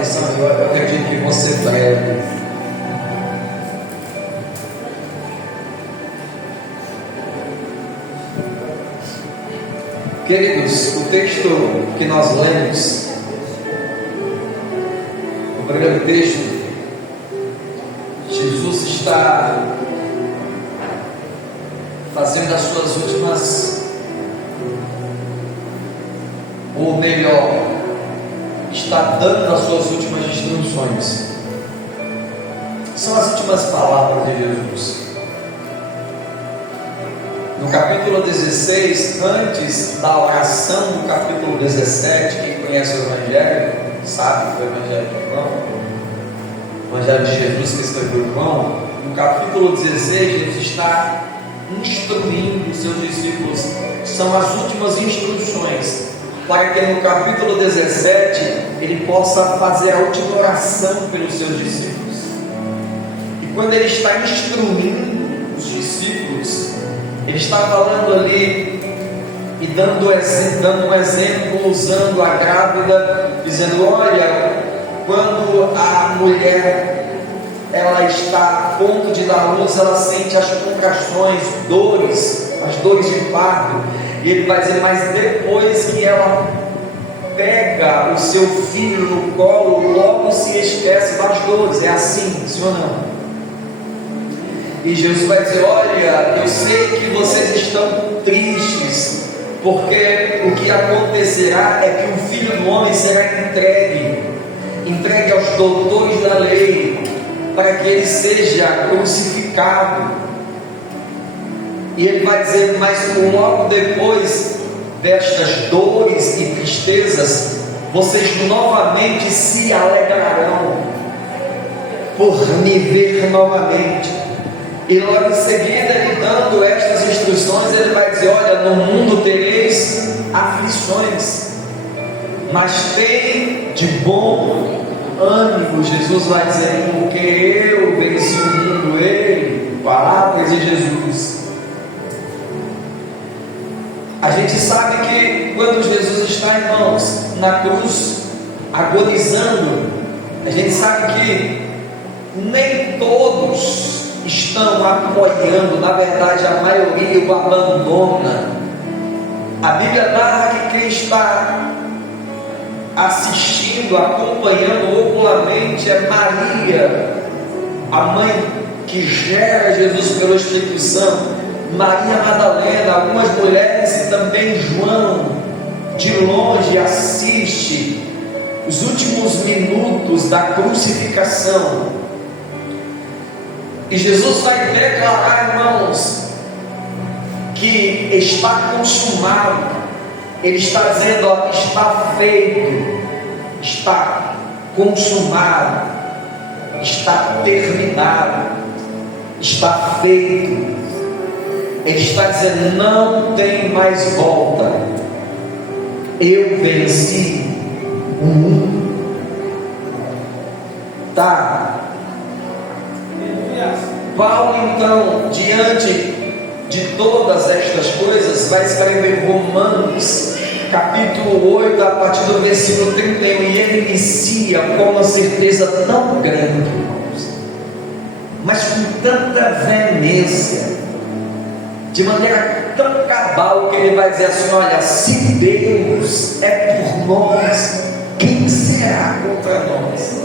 Eu acredito que você breve. Queridos, o texto que nós lemos, o primeiro texto, Jesus está fazendo as suas últimas, ou melhor, está dando as suas últimas instruções. São as últimas palavras de Jesus. No capítulo 16, antes da oração do capítulo 17, quem conhece o Evangelho, sabe que foi o Evangelho de João, o Evangelho de Jesus que escreveu João. No capítulo 16, Jesus está instruindo os seus discípulos. São as últimas instruções, para que no capítulo 17 ele possa fazer a última oração pelos seus discípulos. E quando ele está instruindo os discípulos, ele está falando ali e dando um exemplo, usando a grávida, dizendo: olha, quando a mulher ela está a ponto de dar luz, ela sente as contrações, dores, as dores de parto. E ele vai dizer: mas depois que ela pega o seu filho no colo, logo se esquece das dores. É assim, sim ou não? E Jesus vai dizer: olha, eu sei que vocês estão tristes, porque o que acontecerá é que o Filho do Homem será entregue aos doutores da lei, para que ele seja crucificado. E ele vai dizer: mas logo depois destas dores e tristezas, vocês novamente se alegrarão por me ver novamente. E logo em seguida, ele dando estas instruções, ele vai dizer: olha, no mundo tereis aflições, mas tem de bom ânimo. Jesus vai dizer: porque eu venci o mundo. Ele, palavras de Jesus. A gente sabe que quando Jesus está, irmãos, na cruz, agonizando, a gente sabe que nem todos estão apoiando. Na verdade, a maioria o abandona. A Bíblia narra que quem está assistindo, acompanhando oculamente é Maria, a mãe que gera Jesus pelo Espírito Santo, Maria Madalena, algumas mulheres e também João, de longe assiste os últimos minutos da crucificação. E Jesus vai declarar, irmãos, que está consumado. Ele está dizendo: ó, está feito, está consumado, está terminado, está feito. Ele está dizendo: não tem mais volta. Eu venci o mundo. Tá. Paulo, então, diante de todas estas coisas, vai escrever Romanos, capítulo 8, a partir do versículo 31, e ele inicia com uma certeza tão grande, irmãos, mas com tanta veemência, de maneira tão cabal, que ele vai dizer assim: olha, se Deus é por nós, quem será contra nós?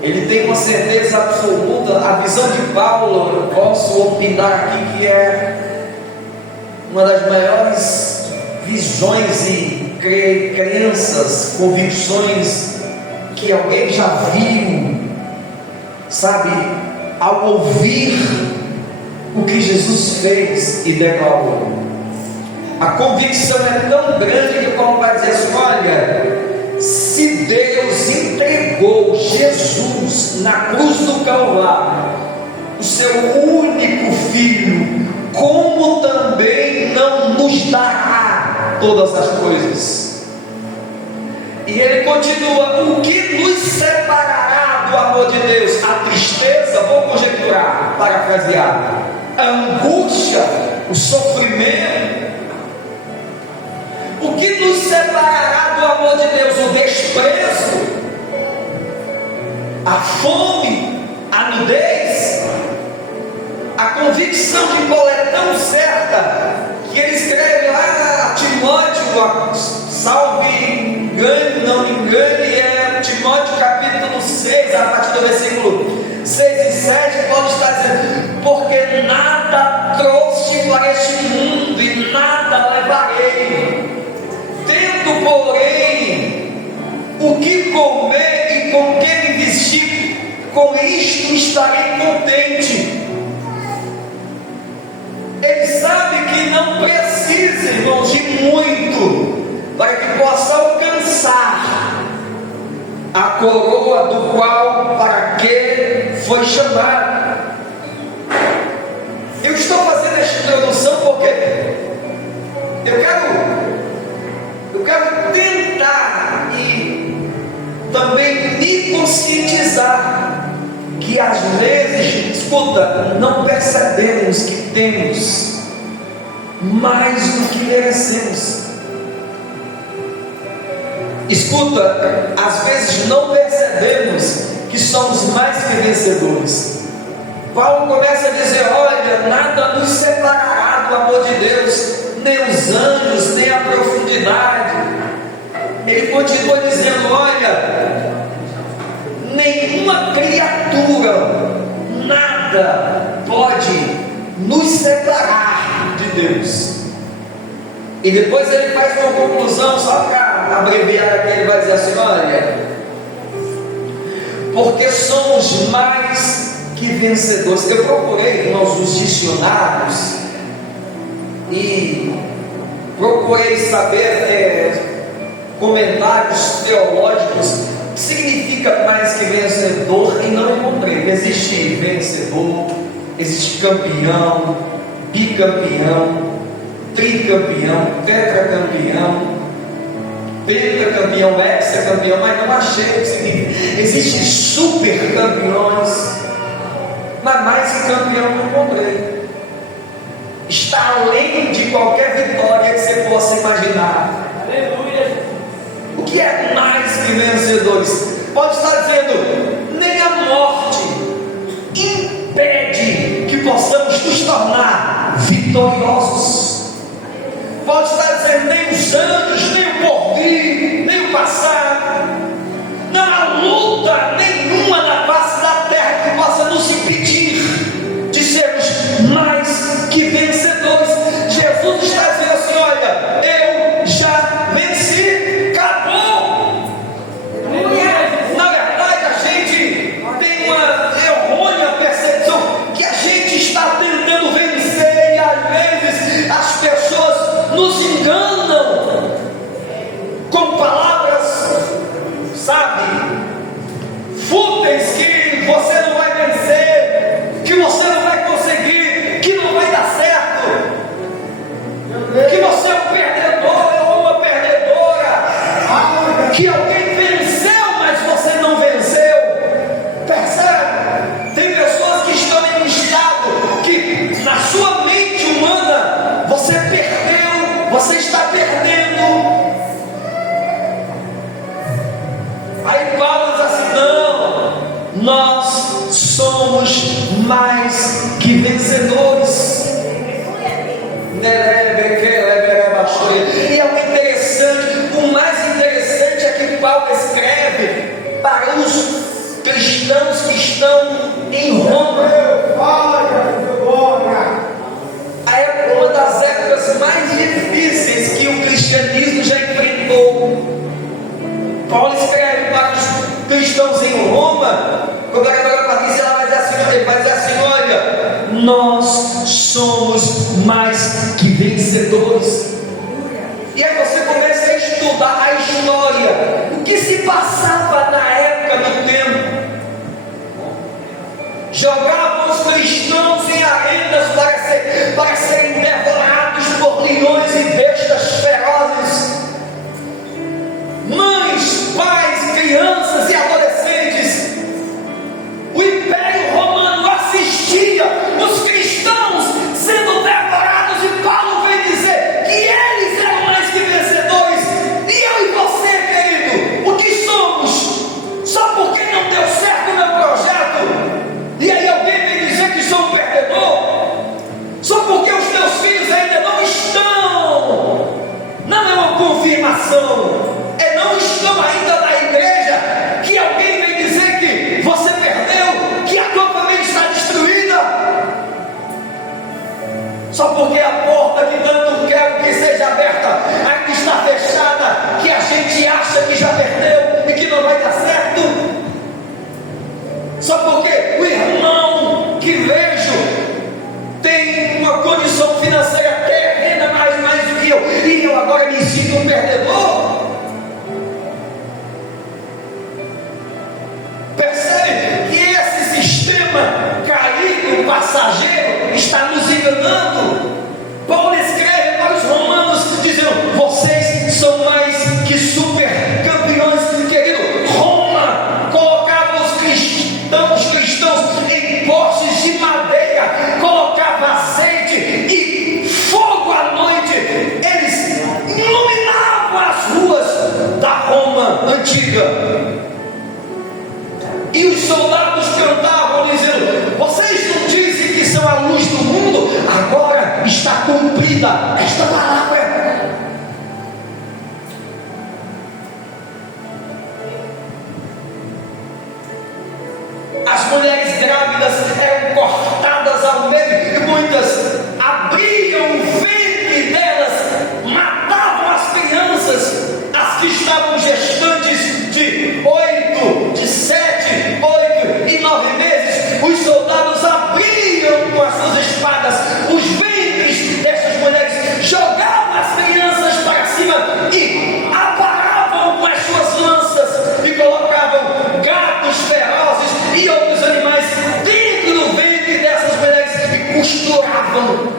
Ele tem uma certeza absoluta. A visão de Paulo, eu posso opinar aqui, que é uma das maiores visões e crenças, convicções que alguém já viu, sabe, ao ouvir o que Jesus fez e declarou. A convicção é tão grande que Paulo vai dizer assim: olha, se Deus entregou Jesus na cruz do Calvário, o seu único filho, como também não nos dará todas as coisas? E ele continua: o que nos separará do amor de Deus? A tristeza, vou conjecturar, parafrasear, a angústia, o sofrimento. O que nos separará do amor de Deus? O do versículo 6 e 7, Paulo está dizendo: porque nada trouxe para este mundo e nada levarei, tendo porém o que comer e com que me vestir, com isto estarei contente. Ele sabe que não precisa, irmãos, de muito para que possa alcançar a coroa do qual, para que foi chamado. Eu estou fazendo esta introdução porque eu quero tentar e também me conscientizar que às vezes, escuta, não percebemos que temos mais do que merecemos. Escuta, às vezes não percebemos que somos mais que vencedores. Paulo começa a dizer: olha, nada nos separará do amor de Deus, nem os anjos, nem a profundidade. Ele continua dizendo: olha, nenhuma criatura, nada pode nos separar de Deus. E depois ele faz uma conclusão, só para abreviar aqui, ele vai dizer assim: olha, porque somos mais que vencedores. Eu procurei, irmãos, os dicionários e procurei saber comentários teológicos que significa mais que vencedor, e não encontrei. Existe vencedor, existe campeão, bicampeão, tricampeão, tetracampeão, pentacampeão, hexacampeão, mas não achei o que significa. Existem super campeões, mas mais que campeão não encontrei. Está além de qualquer vitória que você possa imaginar. Aleluia. O que é mais que vencedores? Pode estar dizendo: nem a morte impede que possamos nos tornar vitoriosos. Pode estar dizendo: nem os anjos, nem o porvir, nem o passado. Não há luta nenhuma na face da terra que possa nos impedir de sermos mais que vencedores. Jesus está dizendo assim: olha, eu já venci, acabou. Na verdade, a gente tem uma errônea percepção que a gente está tentando vencer, e às vezes as pessoas nos enganam com palavras, sabe, fúteis, que você não vai vencer, que você não vai conseguir, que não vai dar certo, que você é um perdedor ou uma perdedora, que alguém venceu, mas você não venceu. Percebe? Tem pessoas que estão em um estado que na sua mente humana você perdeu, você está perdendo. Aí Paulo diz assim: não, nós somos mais que vencedores. E é o interessante, o mais interessante é que Paulo escreve para os cristãos que estão em Roma. É uma das épocas mais difíceis que o cristianismo já enfrentou. Paulo escreve para os cristãos em Roma. Quando agora Patrícia, ela vai dizer assim, ele vai dizer assim: olha, nós somos mais que vencedores. E aí você começa a estudar a história, o que se passava na época do tempo. Jogavam os cristãos em arenas para serem devorados por leões e bestas ferozes. Mães, pais, crianças e adolescentes. O Império Romano assistia os cristãos sendo devorados, e Paulo vem dizer que eles eram mais que vencedores. E eu e você, querido, mero passageiro está nos enganando. Paulo escreve para os romanos dizendo: vocês são mais que super campeões. Querido, Roma colocava os cristãos em postes de madeira, colocava azeite e fogo à noite. Eles iluminavam as ruas da Roma antiga. E os soldados cantavam dizendo: vocês não dizem que são a luz do mundo? Agora está cumprida esta palavra. As mulheres grávidas eram cortadas ao meio e muitas abriam o ventre delas, matavam as crianças, as que estavam gestantes de 8, de 7, 8 e 9 meses. Os soldados abriam com as suas espadas os ventres dessas mulheres, jogavam as crianças para cima e aparavam com as suas lanças e colocavam gatos ferozes e outros animais dentro do ventre dessas mulheres e costuravam.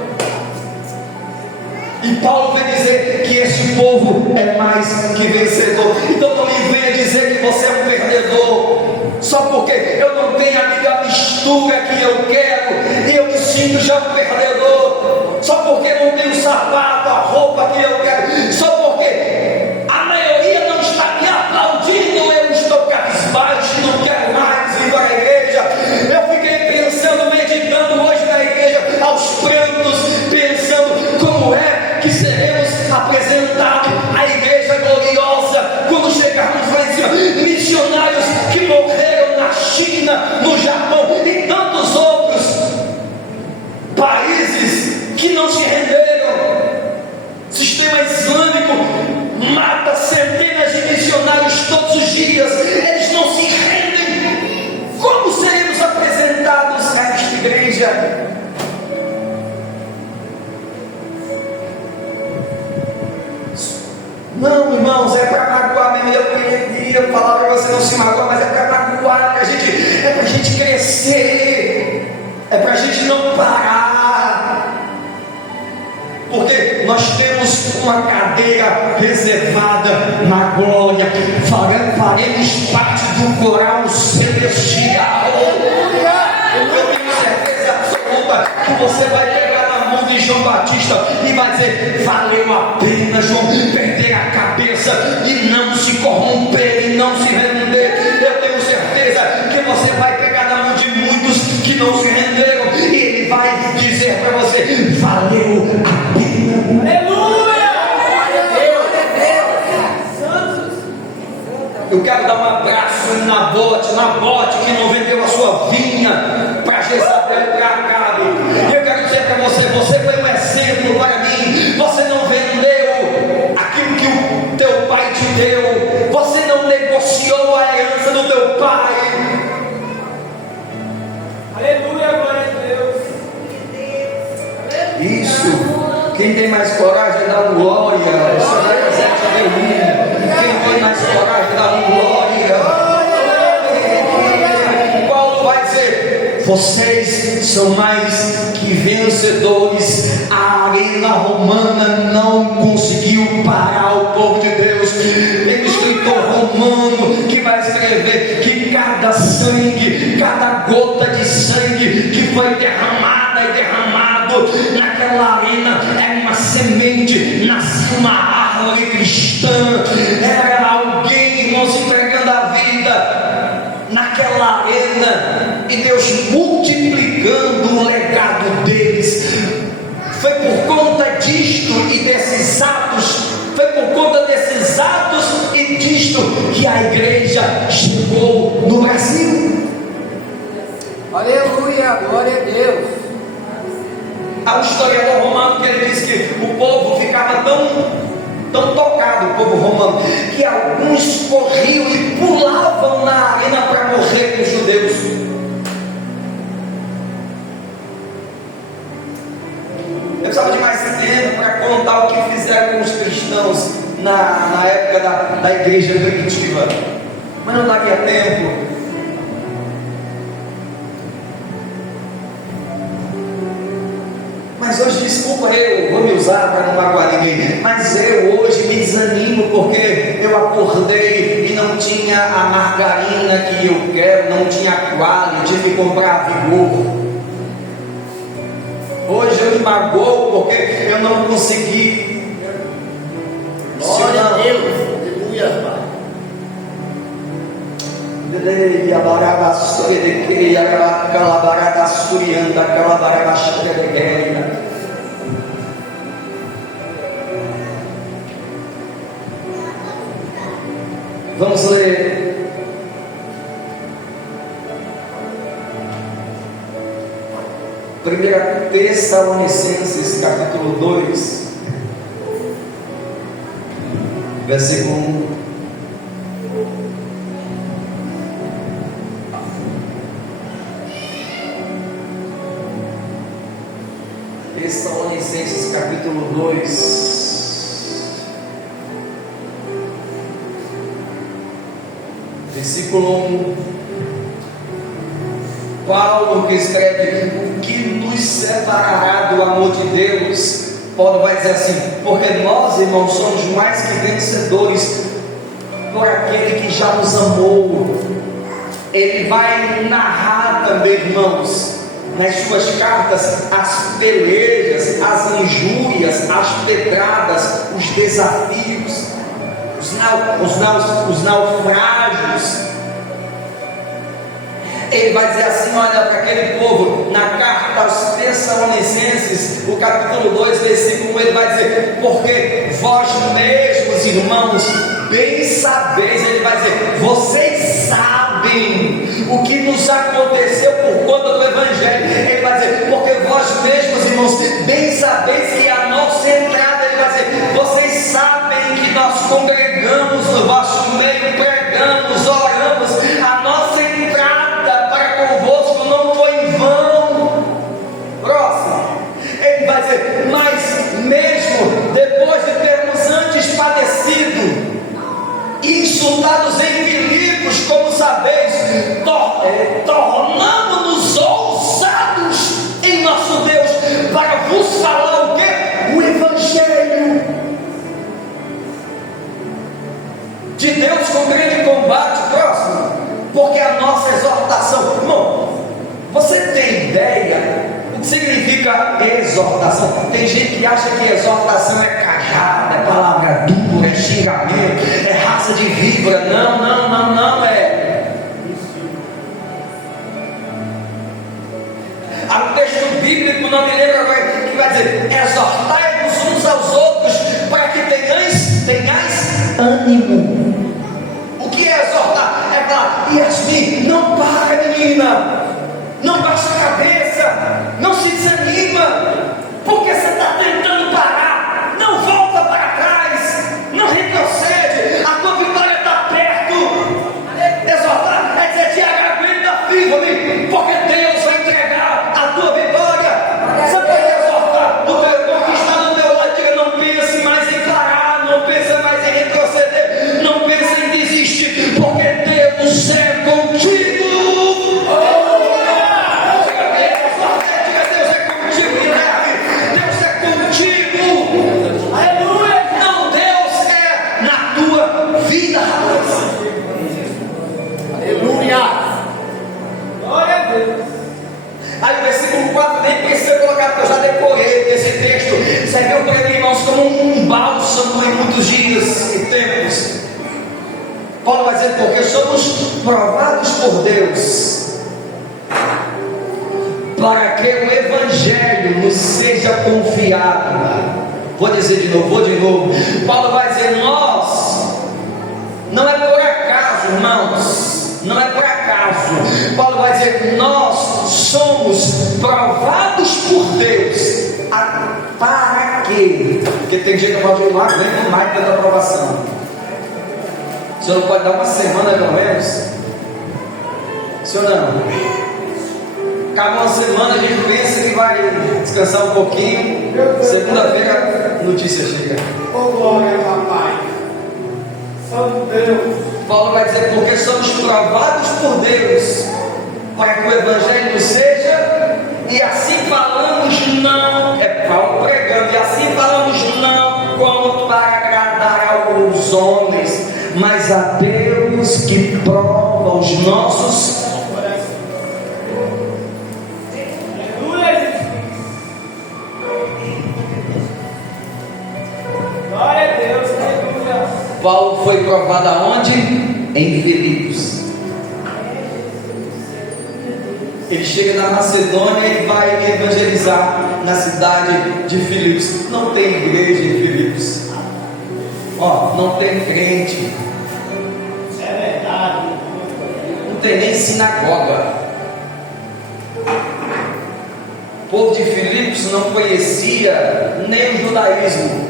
E Paulo vem dizer que esse povo é mais que vencedor. Então não me venha dizer que você é um perdedor só porque eu não tenho a mistura que eu quero e eu me sinto já um perdedor, só porque não tenho o sapato, a roupa que eu quero, só porque a maioria não está me aplaudindo, eu estou cabisbaixo e não quero mais vir para a igreja. Eu fiquei pensando, meditando hoje na igreja, aos prantos, pensando como é que seremos apresentados à igreja gloriosa quando chegarmos lá em cima. Missionários que morreram na China, no Japão e tantos outros países que não se renderam. Sistema islâmico mata centenas de missionários todos os dias, eles não se rendem. Como seremos apresentados a esta igreja? Não, irmãos, é para magoar mesmo. Eu queria falar para você não se magoar, mas é para magoar, é para a gente crescer, é para a gente não parar, porque nós temos uma cadeira reservada na glória. Faremos parte do coral celestial. Eu tenho certeza absoluta que você vai pegar na mão de João Batista e vai dizer: valeu a pena, João, perder a cabeça e não se corromper e não se render. Eu tenho certeza que você vai pegar na mão de muitos que não se renderam e ele vai dizer para você: valeu a pena. Aleluia! Eu quero dar um abraço em Nabote que não vendeu a sua vinha para Jezabel e para Acabe. Eu quero dizer para você: você foi um exemplo para mim. Você não vendeu aquilo que o teu pai te deu, você não negociou a herança do teu pai. Aleluia, glória a Deus. Isso. Quem tem mais coragem dá um glória. Quem tem mais coragem dá um glória. Paulo vai dizer: vocês são mais que vencedores. A arena romana não conseguiu parar o povo de Deus. Tem um escritor romano que vai escrever que cada sangue, cada gota de sangue que foi derramada e derramado naquela arena é uma semente, nasceu uma árvore cristã. Era alguém, irmãos, entregando a vida naquela arena e Deus multiplicando o legado deles. Foi por conta disto e desses atos, foi por conta desses atos e disto que a igreja chegou no Brasil. Aleluia, glória a Deus. Há um historiador romano que ele diz que o povo ficava tão tocado, o povo romano, que alguns corriam e pulavam na arena para morrer com os judeus. Eu precisava de mais tempo para contar o que fizeram com os cristãos na época da igreja primitiva, mas não daria tempo. desculpa, eu vou me usar para não magoar ninguém, mas eu hoje me desanimo porque eu acordei e não tinha a margarina que eu quero, não tinha Qualy, eu tive que comprar Vigor. Hoje eu me magoo porque eu não consegui. Glória a Deus, aleluia, Pai. Vamos ler Primeira Tessalonicenses capítulo 2, versículo 1. Tessalonicenses capítulo 2, versículo 1. Paulo, que escreve: o que nos separará do amor de Deus? Paulo vai dizer assim: porque nós, irmãos, somos mais que vencedores por aquele que já nos amou. Ele vai narrar também, irmãos, nas suas cartas, as pelejas, as injúrias, as pedradas, os desafios, os naufrágios. Ele vai dizer assim: olha, para aquele povo, na carta aos Tessalonicenses, o capítulo 2, versículo 1, ele vai dizer: porque vós mesmos, irmãos, bem sabeis, ele vai dizer, vocês sabem o que nos aconteceu por conta do Evangelho. Ele vai dizer, porque vós mesmos, irmãos, bem sabeis que a nossa entrada, ele vai dizer, vocês sabem que nós congregamos no vosso meio, pregamos, oramos, a nossa entrada para convosco não foi em vão. Próximo, ele vai dizer, mas mesmo depois de termos antes padecido, insultados em Filipos, como sabeis, tornamos-nos ousados em nosso Deus para vos falar o que? O Evangelho de Deus com grande combate. Próximo, porque a nossa exortação, irmão, você tem ideia o que significa exortação? Tem gente que acha que exortação é cajada, é palavra dura, é xingamento, é raça de víbora. Não é. Há um texto bíblico, não me lembro agora, que vai dizer: exortai-vos uns aos outros para que tenhais ânimo. O que é exortar? É falar: Yasmin, não para, menina, não baixa a cabeça, não se desanima, porque você está tentando parar, não volta para trás, não retrocede, a tua vitória está perto. Exortar é dizer: Tiago, aguenta firme, porque Deus vai entregar a tua vitória. Você pode exortar o teu irmão que está do teu lado, diga: não pense mais em parar, não pense mais em retroceder, não pense em desistir, porque Deus é contigo. Aí o versículo 4 nem precisa colocar, porque eu já decorei esse texto. Serviu para ele, irmãos, como um bálsamo em muitos dias e tempos. Paulo vai dizer: porque somos provados por Deus, para que o Evangelho nos seja confiado. Vou dizer de novo. Paulo vai dizer: nós, não é por acaso, irmãos, não é por acaso. Paulo vai dizer: nós somos provados por Deus. Para quê? Porque tem gente que pode não aguenta mais tanta aprovação. O senhor não pode dar uma semana pelo menos? O senhor não? Acaba uma semana, a gente pensa que vai descansar um pouquinho. Segunda-feira, notícia chega. Oh, glória, papai. Santo Deus. Paulo vai dizer: porque somos provados por Deus, para que o Evangelho nos seja E assim falamos não, é Paulo pregando, e assim falamos não como para agradar aos homens, mas a Deus que prova os nossos corações. Glória a Deus, aleluia. Paulo foi provado aonde? Em Filipos. Ele chega na Macedônia e vai evangelizar na cidade de Filipos. Não tem igreja em Filipos. Não tem crente. É verdade. Não tem nem sinagoga. O povo de Filipos não conhecia nem o judaísmo,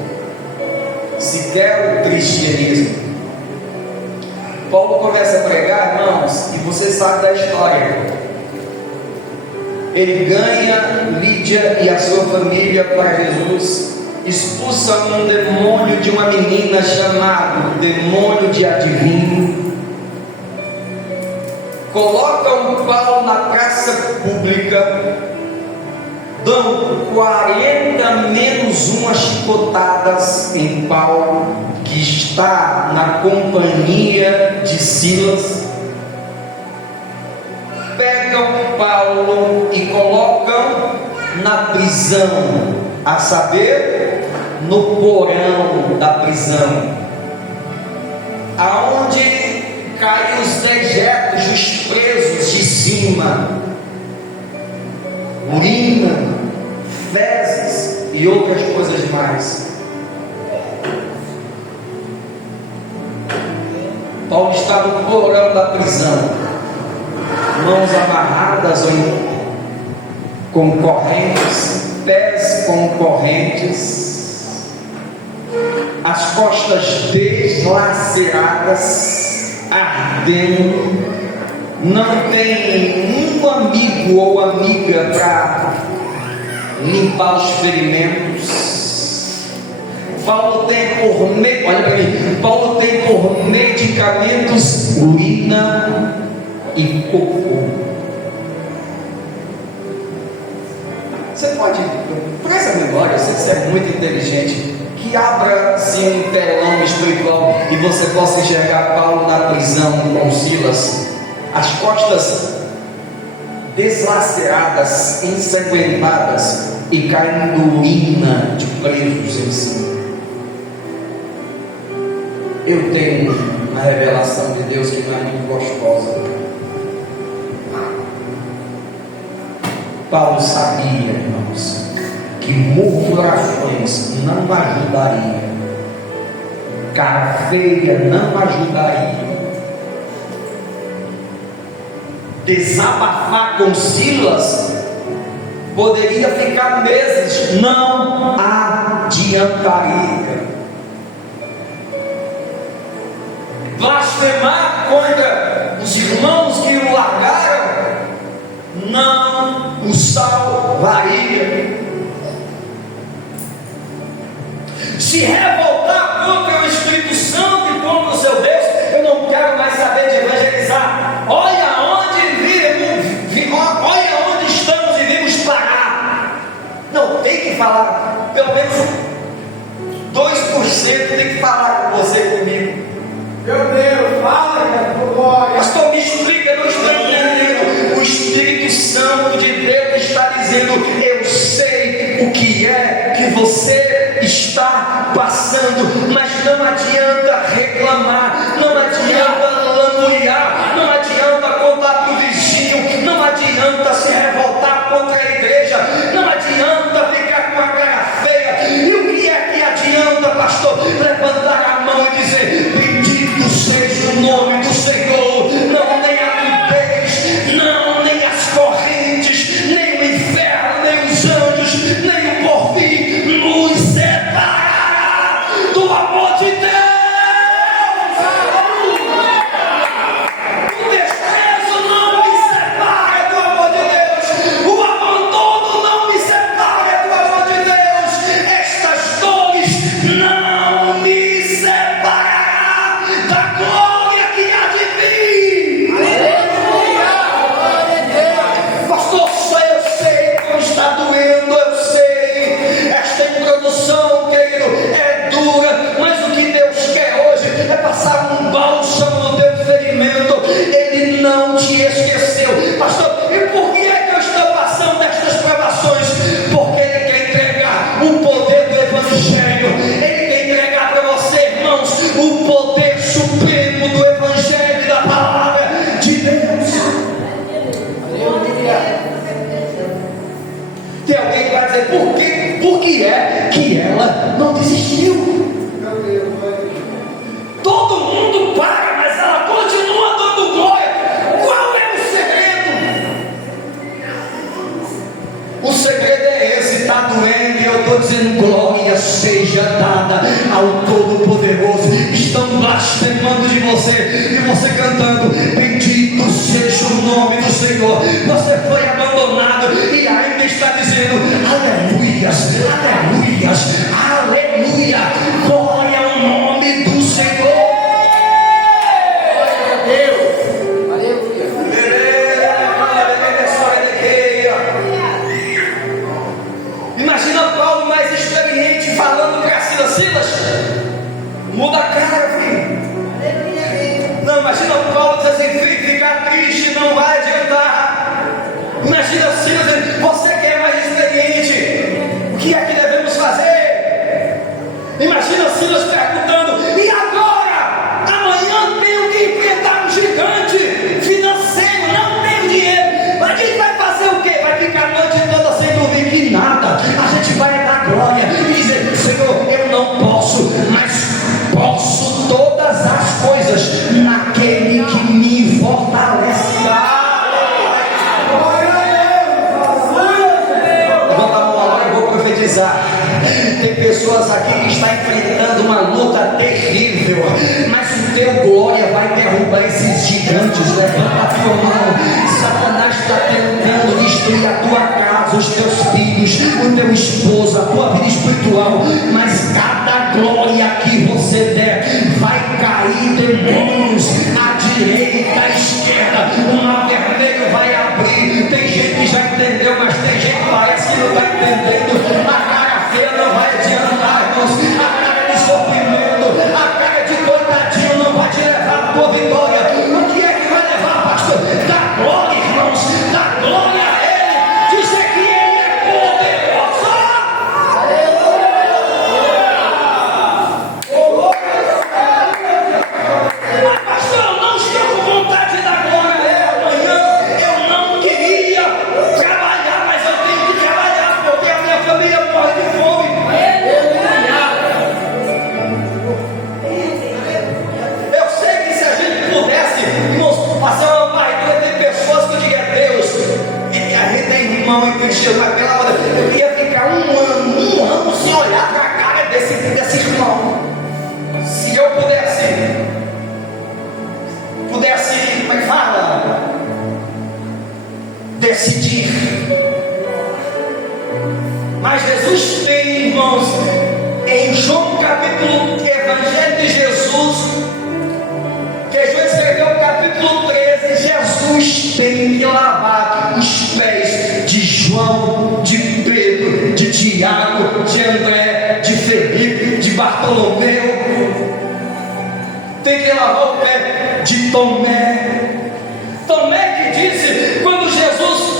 sequer o cristianismo. Paulo começa a pregar, irmãos, e você sabe da história. Ele ganha Lídia e a sua família para Jesus, expulsa um demônio de uma menina chamado demônio de adivinho, coloca um Paulo na praça pública, dão 40 menos umas chicotadas em Paulo, que está na companhia de Silas. Pegam Paulo e colocam na prisão, a saber, no porão da prisão, aonde caem os dejetos dos presos de cima, urina, fezes e outras coisas mais. Paulo está no porão da prisão, mãos amarradas com correntes, pés com correntes, as costas deslaceradas, ardendo, não tem um amigo ou amiga para limpar os ferimentos. Paulo tem Paulo tem por medicamentos urina e cocô. Você pode, por essa memória, eu sei que você é muito inteligente, que abra assim um telão espiritual e você possa enxergar Paulo na prisão com Silas, as costas deslaceradas, ensanguentadas e caindo urina de presos em cima. Eu tenho uma revelação de Deus que não é muito gostosa. Paulo sabia, irmãos, que murmurações não ajudariam, cara feia não ajudaria, desabafar com Silas poderia ficar meses, não adiantaria. Blasfemar contra os irmãos que o largaram não o salvaria. Se revoltar contra o Espírito Santo e contra o seu Deus, eu não quero mais saber de evangelizar. Olha onde olha onde estamos e vimos parar. Não tem que falar, pelo menos 2% tem que falar com você comigo. Meu Deus, fala, glória. Pastor, me explica, não estou entendendo. O Espírito Santo de Deus está dizendo: eu sei o que é que você está passando, mas não adianta que é que ela não desistiu? Todo mundo para, mas ela continua dando glória. Qual é o segredo? O segredo é esse: está doendo e eu estou dizendo glória seja dada ao Todo-Poderoso. Estão blasfemando de você e você cantando bendito seja o nome do Senhor. Você foi abandonado e ainda está dizendo aleluias, aleluias, aleluia, glória ao nome do Senhor. Glória a Deus, aleluia. Imagina Paulo mais experiente falando para Silas: muda a cara, filho. Não, imagina Paulo dizendo assim: filho, ficar triste não vai adiantar. Imagina Silas dizendo: você que é mais experiente, o que é que devemos fazer? Imagina Silas perguntando: e agora? Amanhã tenho que enfrentar um gigante financeiro, não tenho dinheiro. Mas a gente vai fazer o quê? Vai ficar a noite toda sem dormir? Que nada. A gente vai dar glória e dizer: Senhor, eu não posso, mas posso todas as coisas naquele que me fortalece. Levanta a mão agora, eu vou profetizar. Tem pessoas aqui que estão enfrentando uma luta terrível, mas o teu glória vai derrubar esses gigantes. Levanta a tua mão. Satanás está tentando destruir a tua casa, os teus filhos, o teu esposo, a tua vida espiritual, mas cada glória que você der vai cair demônios à direita, à esquerda. O mar vermelho vai abrir. Tem gente que já entendeu, mas tem gente que parece que não está entendendo. A cara feia não vai adiantar, irmãos. A cara de sofrimento, a cara de coitadinho não vai te levar à tua vitória. O que é que vai levar, pastor? Da glória, irmãos, da glória a Ele. Dizer que Ele é poderoso. Mas pastor, eu não estou com vontade de dar glória a Ele amanhã. Eu não queria trabalhar, mas eu tenho que trabalhar porque a minha família morre de fome. Eu sei que se a gente pudesse, irmãos, fazer uma varredura, tem pessoas que diriam: Deus, e a gente tem irmão em Cristo, mas pela hora, eu ia ficar um ano sem olhar para a cara desse irmão. Se eu pudesse, como é que fala? Decidir. Mas Jesus tem, irmãos, em João capítulo, Evangelho de Jesus, que João escreveu o capítulo 13, Jesus tem que lavar os pés de João, de Pedro, de Tiago, de André, de Felipe, de Bartolomeu. Tem que lavar o pé de Tomé. Tomé que disse, quando Jesus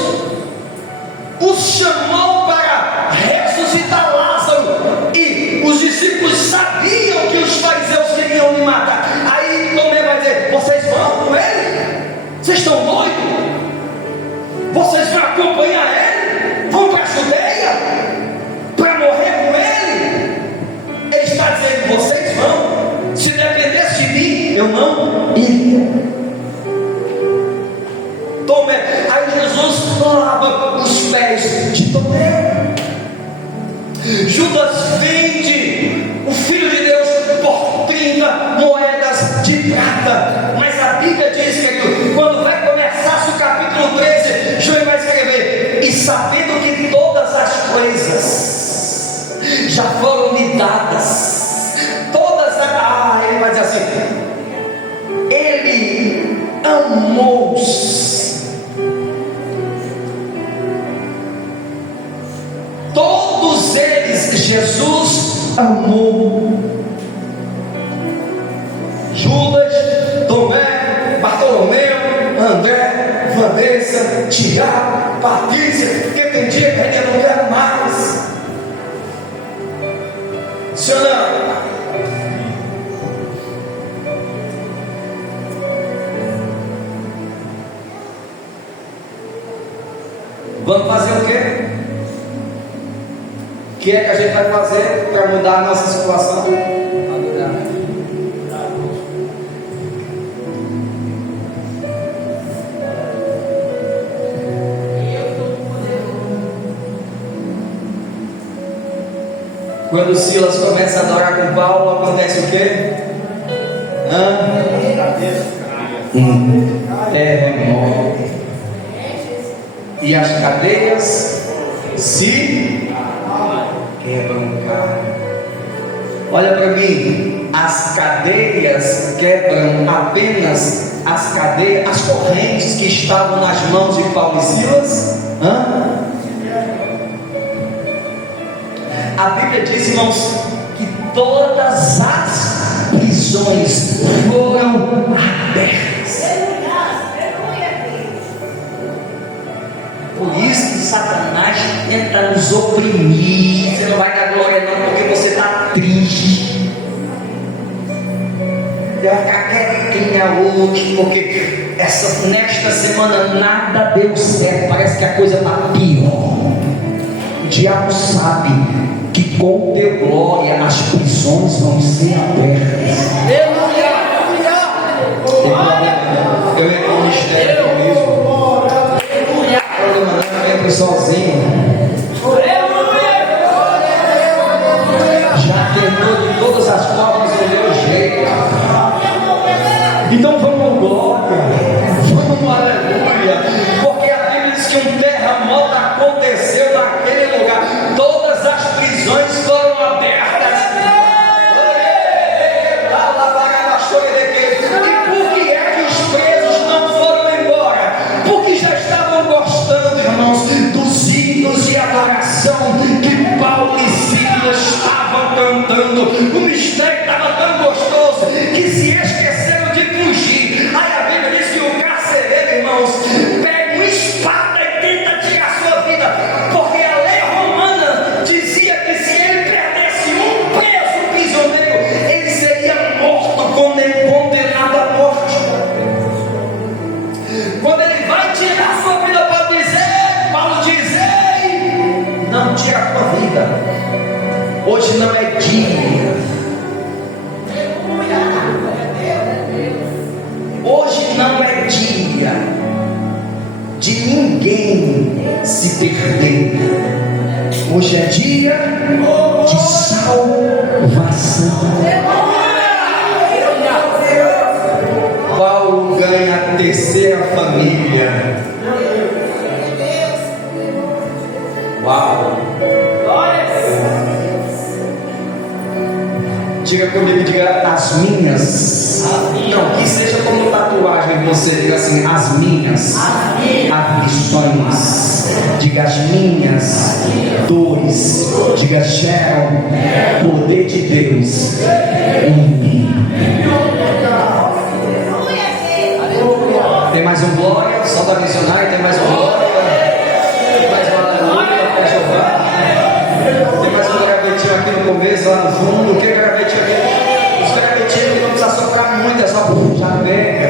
os chamou para ressuscitar Lázaro, e os discípulos sabiam que os fariseus queriam me matar. Aí Tomé vai dizer: vocês vão com ele? Vocês estão doidos? Vocês vão acompanhar ele? Vão para a Judeia para morrer com ele? Ele está dizendo: vocês vão. Se dependesse de mim, eu não iria. Tomé, aí Jesus lava os pés de Tomé. Judas vende o Filho de Deus por 30 moedas de prata. Mas a Bíblia diz que quando vai começar o capítulo 13, João vai escrever: e sabendo que todas as coisas já foram lhe dadas, ele vai dizer assim: ele amou-os. Todos eles Jesus amou. Judas, Tomé, Bartolomeu, André, Vanessa, Tiago, Patrícia, porque tem dia que ele não quer mais. Senhor, não. Vamos fazer o quê? O que é que a gente vai fazer para mudar a nossa situação? Adorar. Quando Silas começa a adorar com Paulo, acontece o quê? Terremoto. E as cadeias se quebram, cara. Olha para mim, as cadeias quebram apenas as cadeias, as correntes que estavam nas mãos de Paulo e Silas. A Bíblia diz, irmãos, que todas as prisões foram abertas. Por isso que Satanás tenta nos oprimir. Você não vai dar glória não, porque você está triste. Vai ficar quietinha hoje, porque nesta semana nada deu certo. Parece que a coisa está pior. O diabo sabe que com teu glória as prisões vão ser abertas. Eu entro no mistério mesmo. Eu entro sozinho. Já tentou de todas as formas do meu jeito. Então vamos glória. Vamos aleluia. Porque a Bíblia diz que um terremoto aconteceu naquele lugar. Todas as prisões foram abertas. E por que é que os presos não foram embora? Porque já estavam gostando, irmãos, dos hinos de adoração que Paulo e Silas estavam cantando. O mistério estava tão gostoso que se esqueceram de fugir. Aí a Bíblia diz que o carcereiro, irmãos, pega uma espada e tenta tirar sua vida, porque a lei romana dizia que se ele perdesse um preso prisioneiro, ele seria morto, condenado à morte. Quando ele vai tirar sua vida, Paulo diz: ei, não tira a tua vida. Hoje não é dia. Hoje não é dia de ninguém se perder. Hoje é dia de salvação. Paulo ganha a terceira família. Uau! Diga comigo, diga as minhas. Não, que seja como tatuagem, você diga assim: as minhas aflições. Diga as minhas dores. Diga: geram poder de Deus em mim. Tem mais um glória, só da missionária. Tem mais um glória. Tem mais um aleluia para Jeová. Tem mais um gravetinho aqui no começo, lá no fundo. O que é gravetinho aqui? Os gravetinhos não precisa soprar muito, é só já pega.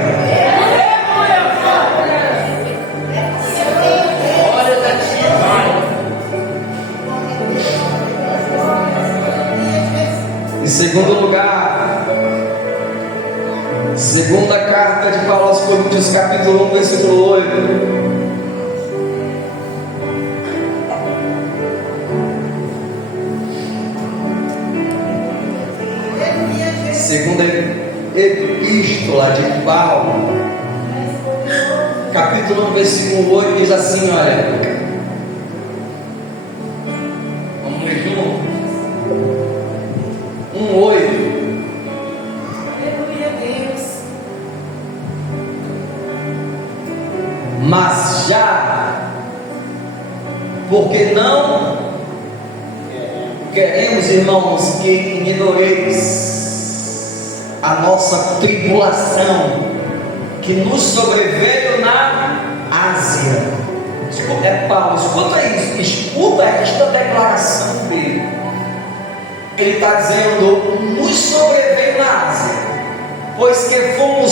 Em segundo lugar, segunda carta de Paulo aos Coríntios, capítulo 1, versículo 8. Segunda epístola de Paulo, capítulo 1, versículo 8, diz assim: olha, vamos ler junto. 1:8. Mas já, porque não queremos, irmãos, que ignoreis a nossa tribulação que nos sobreveio na Ásia. É Paulo, escuta isso, escuta esta declaração dele. Ele está dizendo: nos sobreveio na Ásia, pois que fomos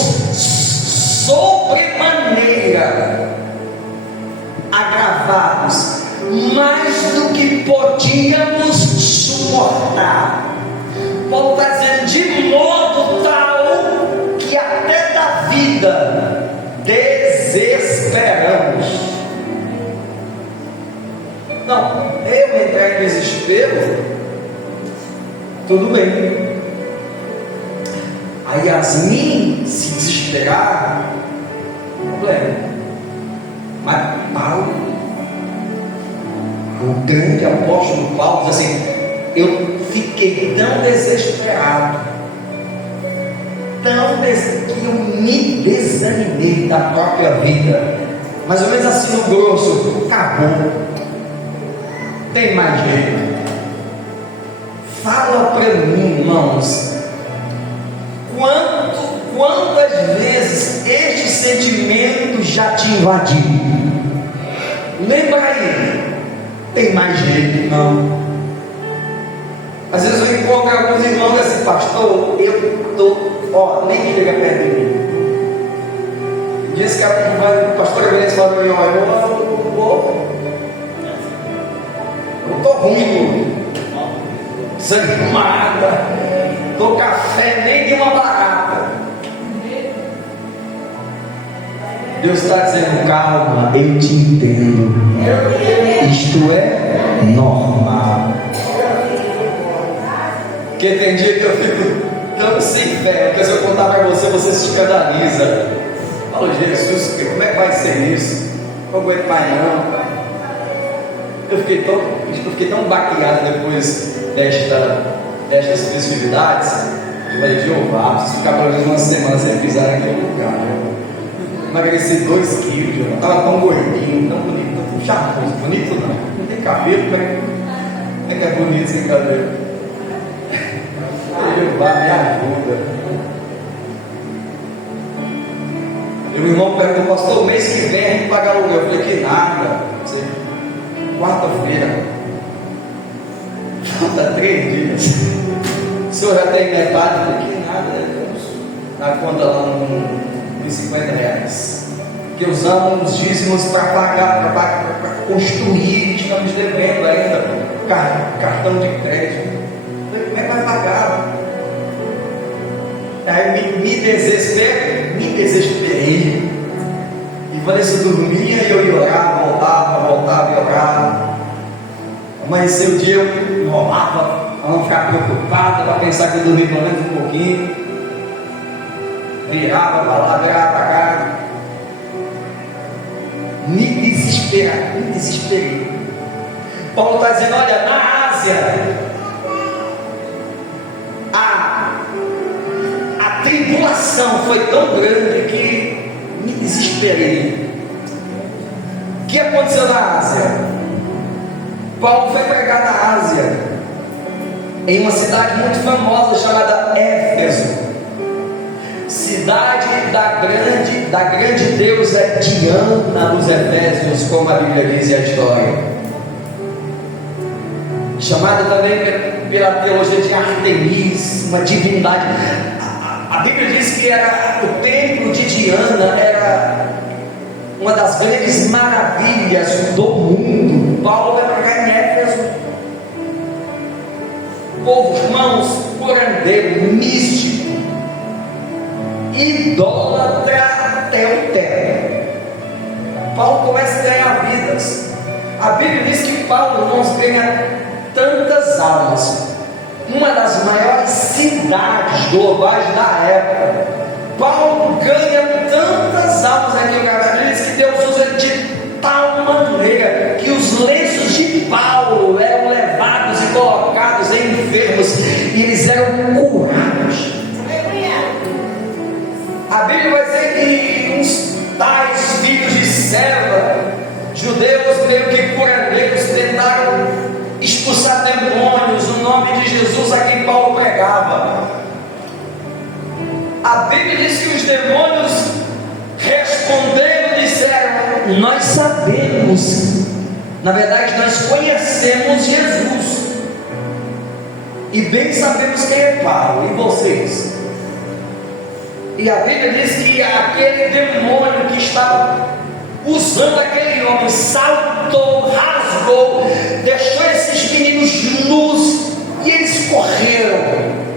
sobremaneira agravados mais do que podíamos suportar. Paulo está dizendo, de modo tal que até da vida desesperamos. Não, eu entrar em desespero, tudo bem. A Yasmin se desesperar, problema. Mas Paulo, o grande apóstolo Paulo, diz assim: eu fiquei tão desesperado, que eu me desanimei da própria vida. Mais ou menos assim no grosso, acabou, tem mais jeito. Fala para mim, irmãos, quantas vezes este sentimento já te invadiu? Lembra aí, tem mais jeito, não. Às vezes eu encontro alguns irmãos assim: pastor, eu estou, nem chega perto de mim. Diz que a pastora Evelyn falou para mim: eu estou ruim, desanimada, estou café nem de uma barata. Deus está dizendo: calma, eu te entendo. Isto é normal. Porque tem dia que eu fico tão sem fé, porque se eu contar para você se escandaliza. Fala: Jesus, como é que vai ser isso? Não aguento mais não. Eu fiquei tão baqueado depois destas festividades. Eu falei: Jeová, preciso ficar pelo menos uma semana sem pisar naquele lugar. Emagreci 2 quilos, eu não estava tão gordinho, tão bonito, tão charmoso. Bonito não tem cabelo, como é que é bonito sem cabelo? Jeová, me ajuda. E o irmão perguntou: pastor, o mês que vem a gente paga aluguel. Eu falei: que nada, quarta-feira, falta 3 dias. O senhor já tem metade? Eu falei: que nada, na conta lá uns R$50, que usamos os dízimos para pagar, para construir, estamos devendo ainda cartão de crédito. Como é que vai pagar? Aí me desesperei. E Vanessa dormia e eu ia orar, voltava e orava. Amanheceu o dia, eu enrolava para não ficar preocupado, para pensar que eu dormia pelo menos um pouquinho. Virava para lá, virava para cá. Me desesperei. Paulo está dizendo: olha, na Ásia, a tribulação foi tão grande que me desesperei. O que aconteceu na Ásia? Paulo foi pregar na Ásia, em uma cidade muito famosa chamada Éfeso, cidade da grande deusa Diana dos Efésios, como a Bíblia diz a história, chamada também pela teologia de Artemis, uma divindade. A Bíblia diz que o templo de Diana era uma das grandes maravilhas do mundo. Paulo vai pregar em Éfeso. Povo, irmãos, curandeiro, místico, idólatra até o teto. Paulo começa a ganhar vidas. A Bíblia diz que Paulo, irmãos, ganha tantas almas. Uma das maiores cidades globais da época, Paulo ganha tantas almas aqui. A Bíblia diz que Deus usa de tal maneira que os lenços de Paulo eram levados e colocados em enfermos e eles eram curados. A Bíblia vai dizer que uns tais filhos de Seva, judeus meio que curandeiros, tentaram expulsar demônios no nome de Jesus a quem Paulo pregava. A Bíblia diz que os demônios responderam e disseram: nós sabemos, na verdade nós conhecemos Jesus e bem sabemos quem é Paulo, e vocês? E a Bíblia diz que aquele demônio que estava usando aquele homem, saltou, rasgou, deixou esses meninos nus e eles correram.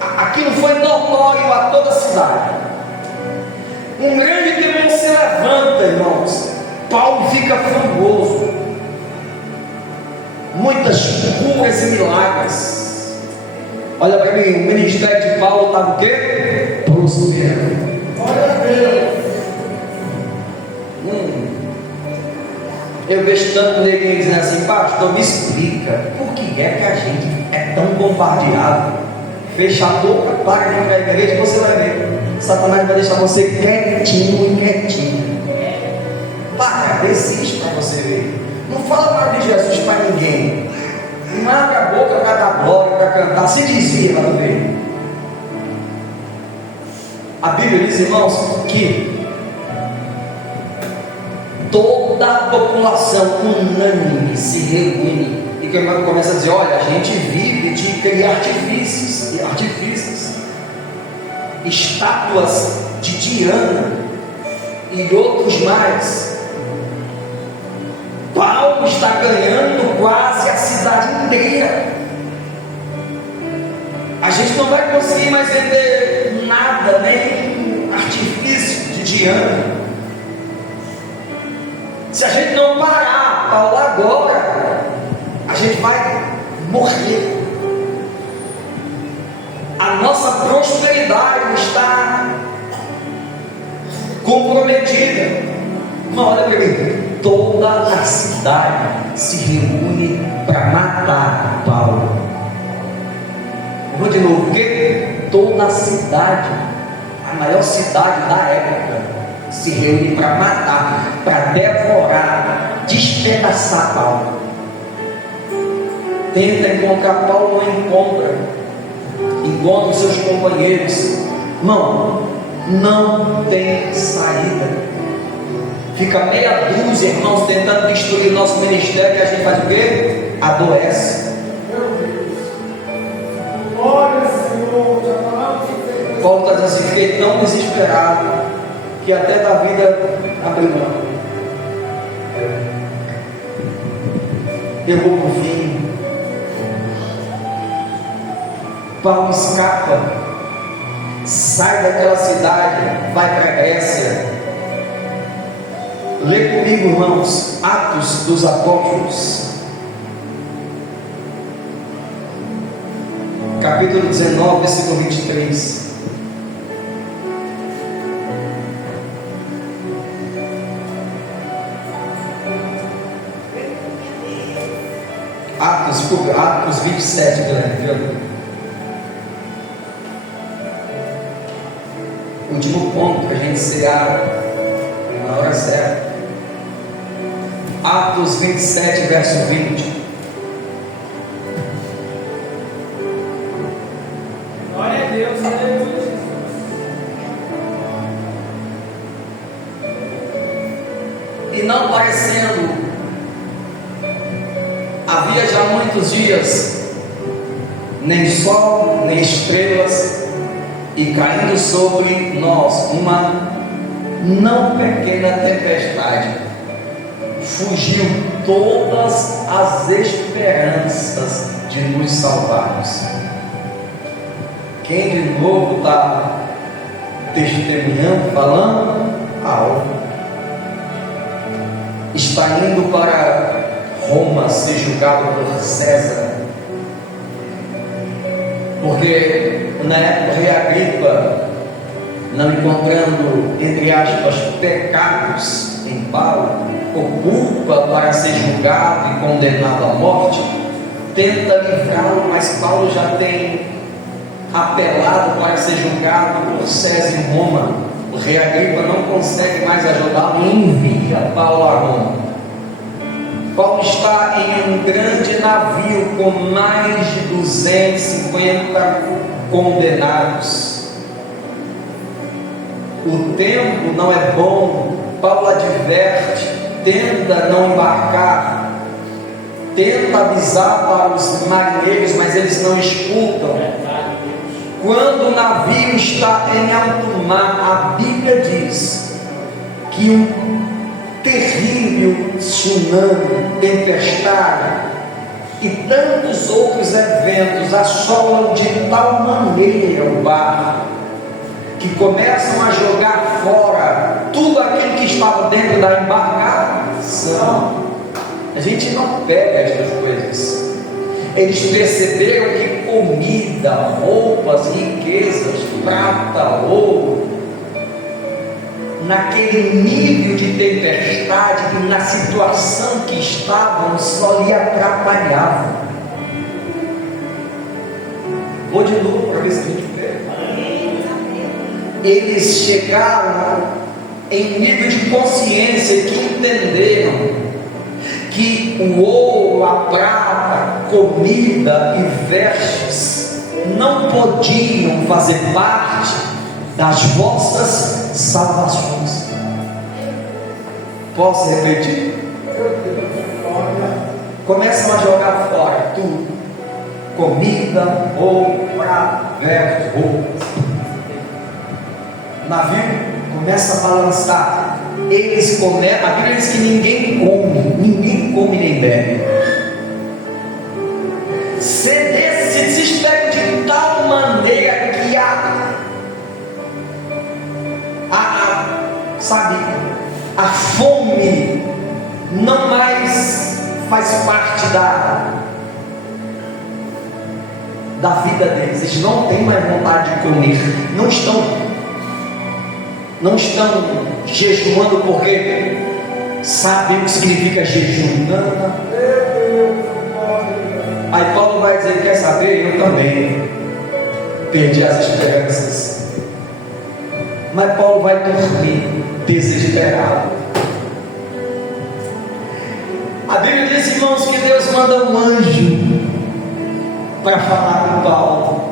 Aquilo foi notório a toda a cidade. Um grande temor se levanta, irmãos. Paulo fica famoso. Muitas curas e milagres. Olha para mim, o ministério de Paulo estava o quê? Prosperando. Glória a Deus. Eu vejo tanto neguinho dizendo assim: pastor, me explica, por que é que a gente é tão bombardeado? Fecha a boca, para de ir para a igreja e você vai ver. Satanás vai deixar você quietinho e quietinho. Para, desiste para você ver. Não fala mais de Jesus para ninguém. Não abre a boca para dar glória, para cantar, se desvia para ver. A Bíblia diz, irmãos, que toda a população unânime se reúne e começa a dizer: olha, a gente vive de criar artifícios, estátuas de Diana e outros mais. Paulo está ganhando quase a cidade inteira. A gente não vai conseguir mais vender nada, nem artifício de Diana, se a gente não parar. Paulo, agora a gente vai morrer. A nossa prosperidade está comprometida. Uma hora para mim, toda a cidade se reúne para matar Paulo. Vou de novo, porque toda a cidade, a maior cidade da época, se reúne para matar, para devorar, despedaçar Paulo. Tenta encontrar Paulo, não encontra os seus companheiros. Não tem saída. Fica meia dúzia, irmãos, tentando destruir o nosso ministério, e a gente faz o quê? Adoece. Meu Deus. Glória, Senhor. Já falamos. Paulo está dizendo assim: fiquei tão desesperado que até da vida abriu mão. Eu vou por fim. Paulo escapa, sai daquela cidade, vai para a Grécia. Lê comigo, irmãos, Atos dos Apóstolos, capítulo 19, versículo 23. Atos 27, Guilherme. Último ponto para a gente chegar na hora certa. Atos 27, verso 20. Glória a Deus, aleluia. E não parecendo, havia já muitos dias, nem sol, nem estrelas, e caindo sobre nós uma não pequena tempestade, fugiu todas as esperanças de nos salvarmos. Quem de novo está testemunhando, falando algo, está indo para Roma ser julgado por César, porque na época o rei Agripa, não encontrando, entre aspas, pecados em Paulo, ou culpa para ser julgado e condenado à morte, tenta livrá-lo, mas Paulo já tem apelado para ser julgado por César em Roma. O rei Agripa não consegue mais ajudá-lo e envia Paulo a Roma. Paulo está em um grande navio com mais de 250 condenados. O tempo não é bom. Paulo adverte, tenta não embarcar, tenta avisar para os marinheiros, mas eles não escutam. Quando o navio está em alto mar, a Bíblia diz que terrível tsunami, tempestade e tantos outros eventos assolam de tal maneira o barco que começam a jogar fora tudo aquilo que estava dentro da embarcação. A gente não pega estas coisas. Eles perceberam que comida, roupas, riquezas, prata, ouro, naquele nível de tempestade e na situação que estavam, só lhe atrapalhavam. Vou de novo para ver se a gente vê. Eles chegaram em nível de consciência que entenderam que o ouro, a prata, comida e vestes não podiam fazer parte das vossas salvações. Posso repetir? Começam a jogar fora tudo: comida, ouro, prata, vestes, roupas. O navio começa a balançar. Eles começam, a Bíblia diz que ninguém come nem bebe. Se desesperam de tal maneira que a fome não mais faz parte da vida deles. Eles não têm mais vontade de comer, não estão jejuando porque sabem o que significa jejum. Não. Aí Paulo vai dizer: quer saber? Eu também perdi as esperanças. Mas Paulo vai dormir desesperado. A Bíblia diz, irmãos, que Deus manda um anjo para falar com Paulo.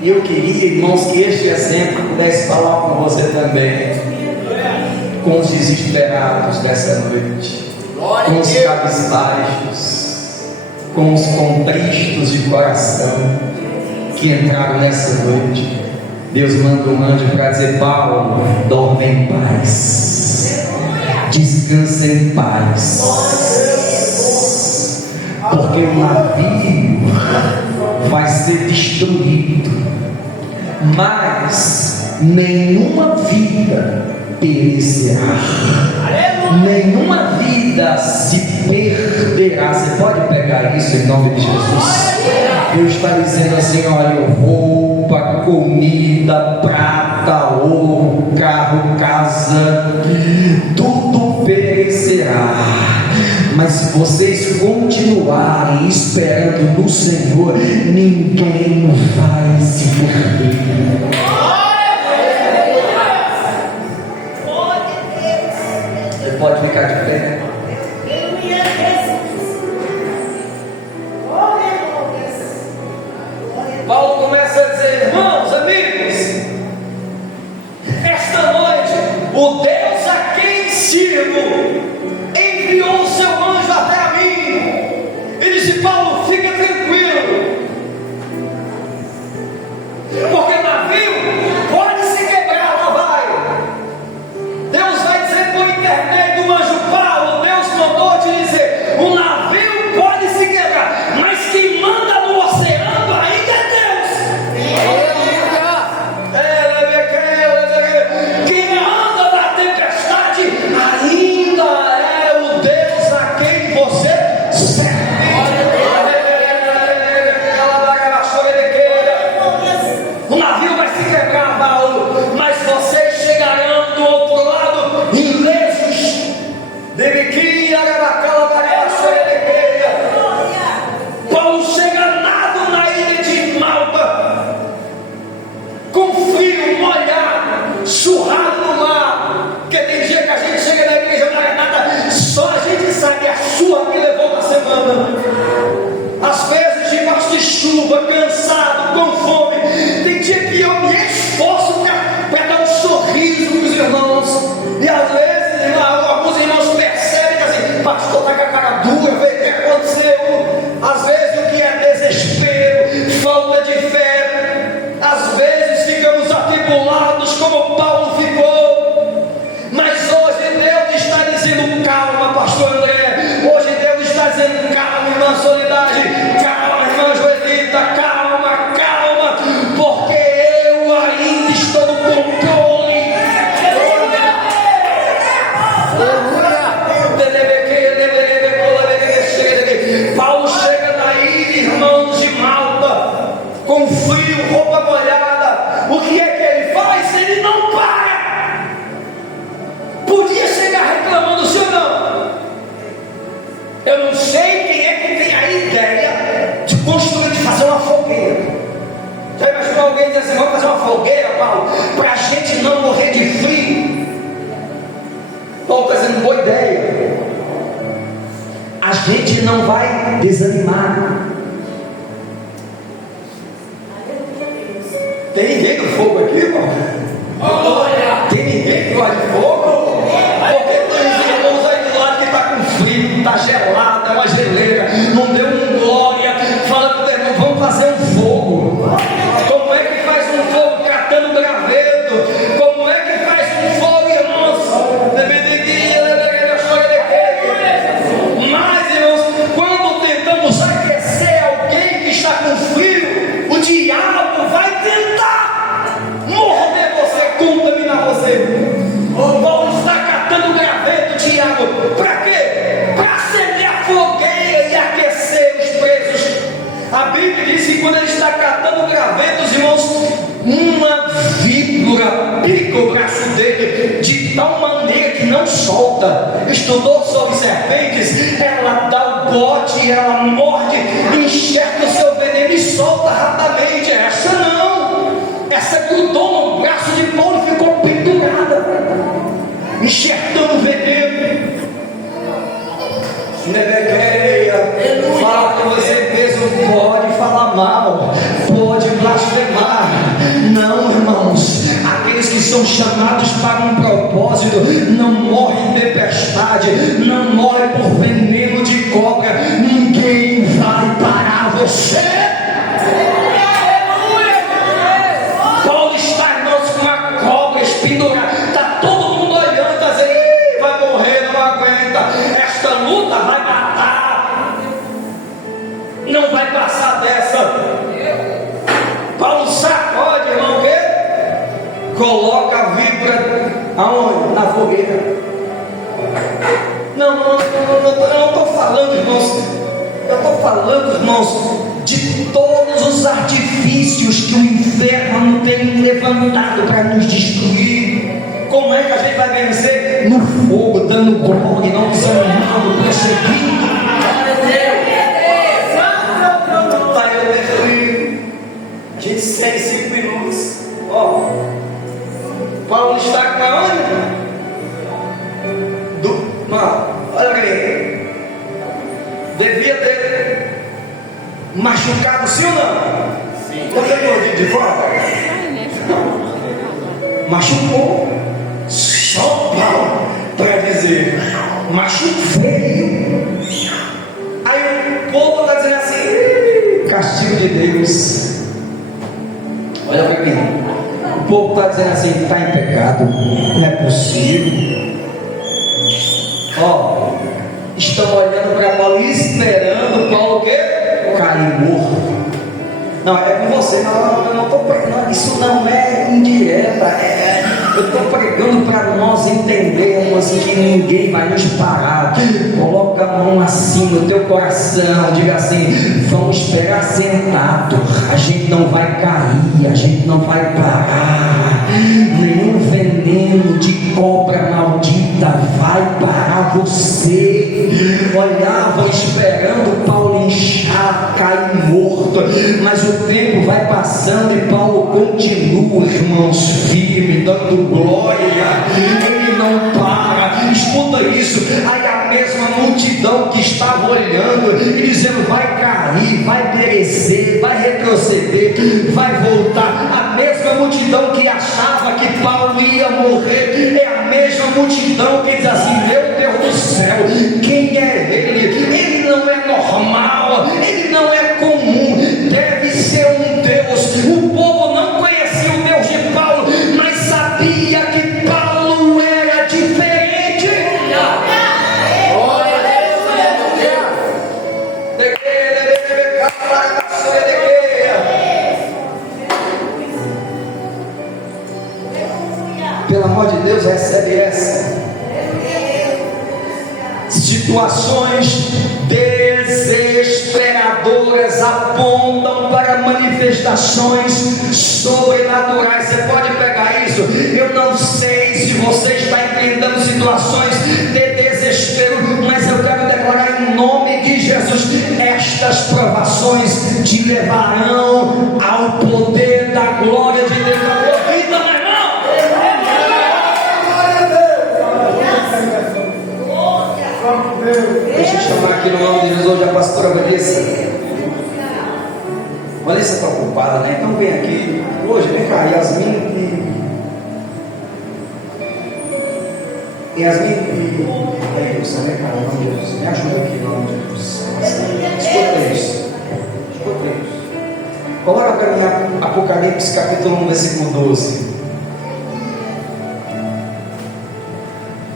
E eu queria, irmãos, que este exemplo pudesse falar com você também, com os desesperados dessa noite, com os cabisbaixos, com os contristos de coração que entraram nessa noite. Deus manda um anjo para dizer: Paulo, dorme em paz, descansa em paz, porque o navio vai ser destruído, mas nenhuma vida perecerá, nenhuma vida se perderá. Você pode pegar isso em nome de Jesus? Deus está dizendo assim: olha, roupa, comida, prata, ouro, carro, casa, tudo perecerá, mas se vocês continuarem esperando no Senhor, ninguém vai se perder. Você pode ficar de pé. Paulo começa a dizer: irmãos, amigos, esta noite o Deus a quem sirvo enviou o seu anjo até mim e disse: Paulo, fica tranquilo, porque o navio pode se quebrar, não vai. Deus vai dizer por intermédio do anjo: Paulo, Deus mandou te dizer: dizendo calma, pastor André. Hoje Deus está dizendo calma, irmã Soledade. Calma, irmã Joelita. Calma, calma. Porque eu ainda estou no controle. Paulo chega na ilha, irmãos, de Malta, com frio, roupa molhada. O que é que ele faz? Ele não para. Podia chegar reclamando, sim ou não? Eu não sei quem é que tem a ideia de construir, de fazer uma fogueira. Já imaginou alguém dizer assim: vamos fazer uma fogueira, Paulo, para a gente não morrer de frio? Paulo está dizendo: boa ideia. A gente não vai desanimar. Tem ninguém do fogo aqui, irmão? Tem ninguém que gosta de fogo? Porque tem uns irmãos aí do lado que está com frio, está gelado, é uma geleira, não deu um glória. Fala para o teu irmão: vamos fazer um fogo. Como é que faz um fogo? Catando graveto. Como é que faz um fogo, irmãos? Mas, irmãos, quando tentamos aquecer alguém que está com frio, o diabo vai tentar morder você, contaminar você. Paulo está catando graveto, diabo. Para quê? Para acender a fogueira e aquecer os presos. A Bíblia diz que quando ele está catando gravetos, irmãos, uma víbora pica o braço dele de tal maneira que não solta. Estudou sobre serpentes, ela dá o bote, ela morde, enxerga o seu veneno e solta rapidamente. Essa não, essa grudou no braço de Paulo e ficou pendurada, enxergando o veneno. Fala para você mesmo: pode falar mal, pode blasfemar. Não, irmãos, aqueles que são chamados para um propósito não morrem de tempestade, não morrem por veneno de cobra. Ninguém vai parar você. Paulo está, irmãos, com uma cobra espendurada. Está todo mundo olhando, está dizendo: vai morrer, não aguenta. Esta luta vai matar, não vai passar dessa. Paulo sacode, irmão, o quê? Coloca a víbora aonde? Na fogueira. Não estou falando, irmãos. Eu estou falando, irmãos, de todos os artifícios que o inferno tem levantado para nos destruir. Como é que a gente vai vencer? No fogo, dando glória, não desanimando, perseguindo. A gente segue 5 minutos. Ó, Paulo está com a onde? Olha para mim. Devia ter machucado, sim ou não? Sim. Você mordido de fora? Machucou. Só Paulo para dizer: machuquei. Aí o povo está dizendo assim: castigo de Deus. Olha para mim. O povo está dizendo assim: está em pecado, não é possível. Ó, estão olhando para Paulo e esperando Paulo o quê? Cair morto. Não, é com você. Não, eu não estou pregando. Isso não é indireta. Eu estou pregando para nós entendermos que ninguém vai nos parar. Coloca a mão assim no teu coração. Diga assim: vamos esperar sentado. A gente não vai cair. A gente não vai parar. Nenhum veneno de cobra maldita vai parar você. Olhavam esperando Paulo inchar, cair morto. Mas o tempo vai passando e Paulo continua, irmãos, firme, dando glória. Ele não para. Escuta isso. Aí a mesma multidão que estava olhando e dizendo: vai cair, vai perecer, vai retroceder, vai voltar. A mesma multidão que achava que Paulo ia morrer é a mesma multidão que diz assim: meu Deus do céu, quem é ele? Ele não é normal, ele não é comum, deve ser um Deus. O povo não conhecia o Deus de Paulo, mas sabia que Paulo era diferente. pelo amor de Deus, recebe essa. Situações desesperadoras apontam para manifestações sobrenaturais. Você pode pegar isso? Eu não sei se você está enfrentando situações de desespero, mas eu quero declarar em nome de Jesus: estas provações te levarão ao poder da glória de Deus na tua vida, meu irmão. Deixa eu chamar aqui no nome de Jesus hoje a pastora Vanessa. Vanessa está ocupada, né? Então vem aqui. Hoje, vem cá, Yasmin e aí, você vem cá, em nome de Jesus. Me ajuda aqui em nome de Jesus. Escuta isso. Coloca para mim Apocalipse capítulo 1, versículo 12.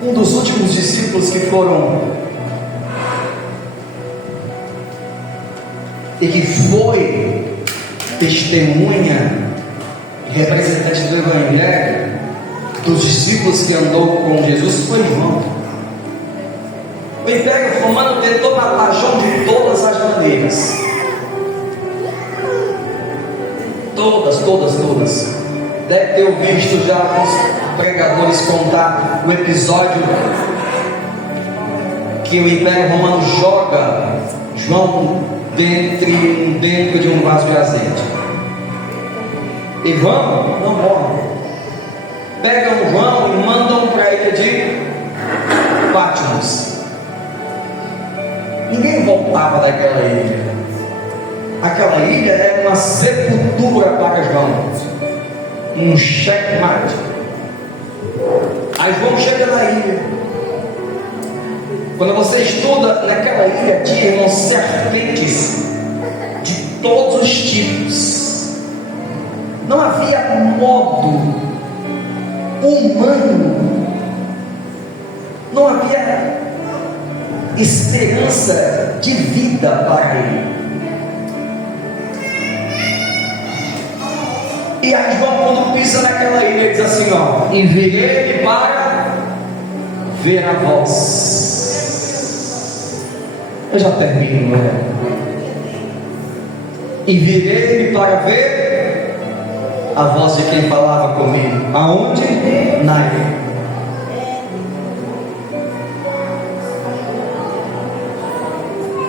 Um dos últimos discípulos que foram e que foi testemunha e representante do Evangelho, dos discípulos que andou com Jesus, foi João. O Império Romano tentou matar João de todas as maneiras. Todas. Deve ter visto já alguns pregadores contar o episódio que o Império Romano joga João dentro de um vaso de azeite. E João não morre. Pegam João e mandam para a ilha de Patmos. Ninguém voltava daquela ilha. Aquela ilha era uma sepultura para João, um checkmate. Aí João chega na ilha. Quando você estuda naquela ilha, tinha, irmãos, serpentes de todos os tipos. Não havia modo humano, não havia esperança de vida para ele. E aí João, quando pisa naquela ilha, ele diz assim: ó, enviei-me para ver a voz. Eu já termino, né? Enviei-me para ver a voz de quem falava comigo. Aonde? Na ilha.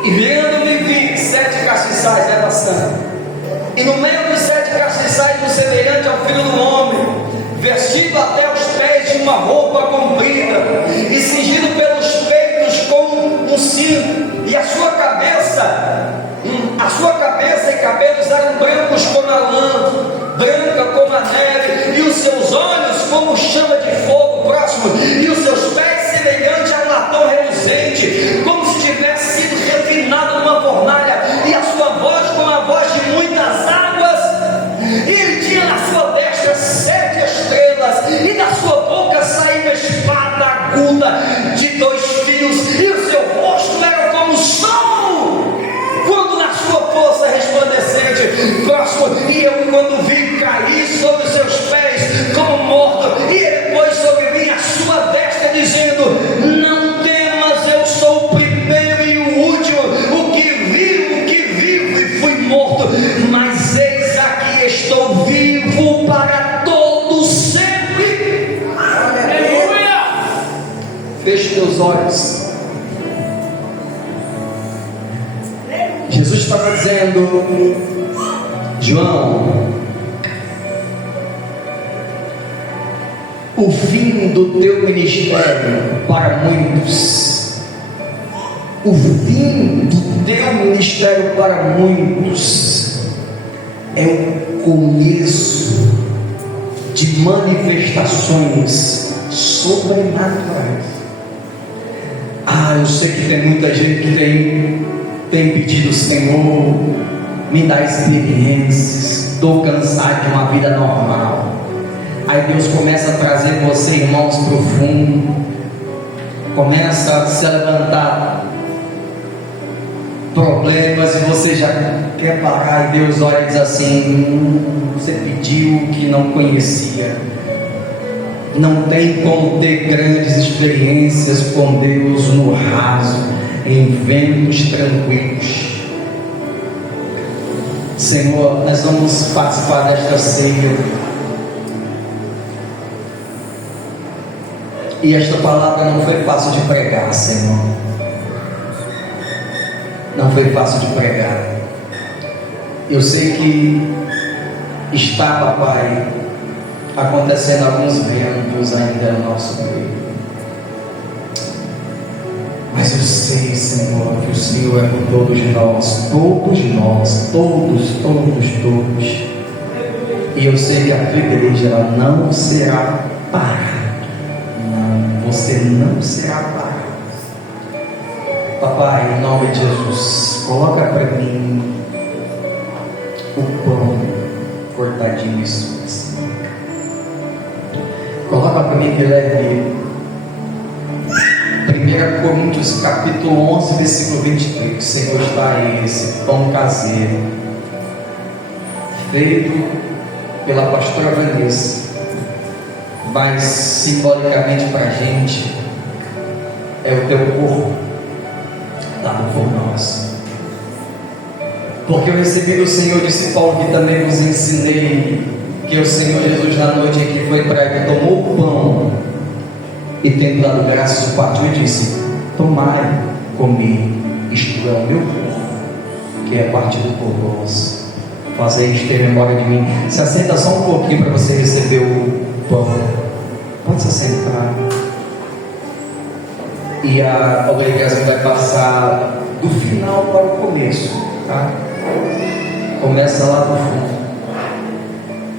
E vendo-me vi 7 castiçais, é bastante. E no meio dos 7 castiçais, um semelhante ao filho do homem, vestido até os pés de uma roupa comprida, e cingido pelos peitos com um cinto, e a sua cabeça e cabelos eram brancos como a lã, branca como a neve, e os seus olhos como chama de fogo próximo, e os seus pés semelhante a um latão reluzente, como se tivesse sido refinado numa fornalha, e a sua voz como a voz de muitas águas. E ele tinha na sua destra 7 estrelas, e da sua boca saía uma espada aguda de 2 fios, e o seu rosto era como o sol, quando na sua força resplandecente, próximo. E eu, quando vi, caí sobre os seus pés como morto, e ele pôs sobre mim a sua destra, dizendo: não temas, eu sou o primeiro e o último, o que vivo e fui morto, mas eis aqui estou vivo para todo sempre. Aleluia! Feche teus olhos. Jesus estava dizendo: João, o fim do teu ministério para muitos, o fim do teu ministério para muitos é o começo de manifestações sobrenaturais. Eu sei que tem muita gente que tem pedido: Senhor, me dá experiências, estou cansado de uma vida normal. Aí Deus começa a trazer você, irmãos, profundo, começa a se levantar problemas, e você já quer parar, e Deus olha e diz assim: você pediu o que não conhecia, Não tem como ter grandes experiências com Deus no raso, em ventos tranquilos. Senhor, nós vamos participar desta ceia. E esta palavra não foi fácil de pregar, Senhor. Não foi fácil de pregar. Eu sei que está, papai, acontecendo alguns ventos ainda no nosso meio. Mas eu sei, Senhor, que o Senhor é por todos nós. E eu sei que a tua igreja ela não será parada. Não, você não será parado. Papai, em nome de Jesus, coloca para mim o pão cortadinho em suas. Coloca para mim que leve 1 Coríntios capítulo 11, versículo 23. Senhor, está aí esse pão caseiro, feito pela pastora Vanessa, mas simbolicamente para a gente é o teu corpo dado por nós. Porque eu recebi do Senhor, disse Paulo, que também vos ensinei, que o Senhor Jesus na noite em que foi traído tomou o pão e tendo dado graças, o partiu e disse: tomai, comi, isto é o meu corpo, que é partido por vós. Fazei isto em memória de mim. Se assenta só um pouquinho para você receber o pão. Pode se assentar. E a obrigação vai passar do final para o começo, tá? Começa lá do fundo.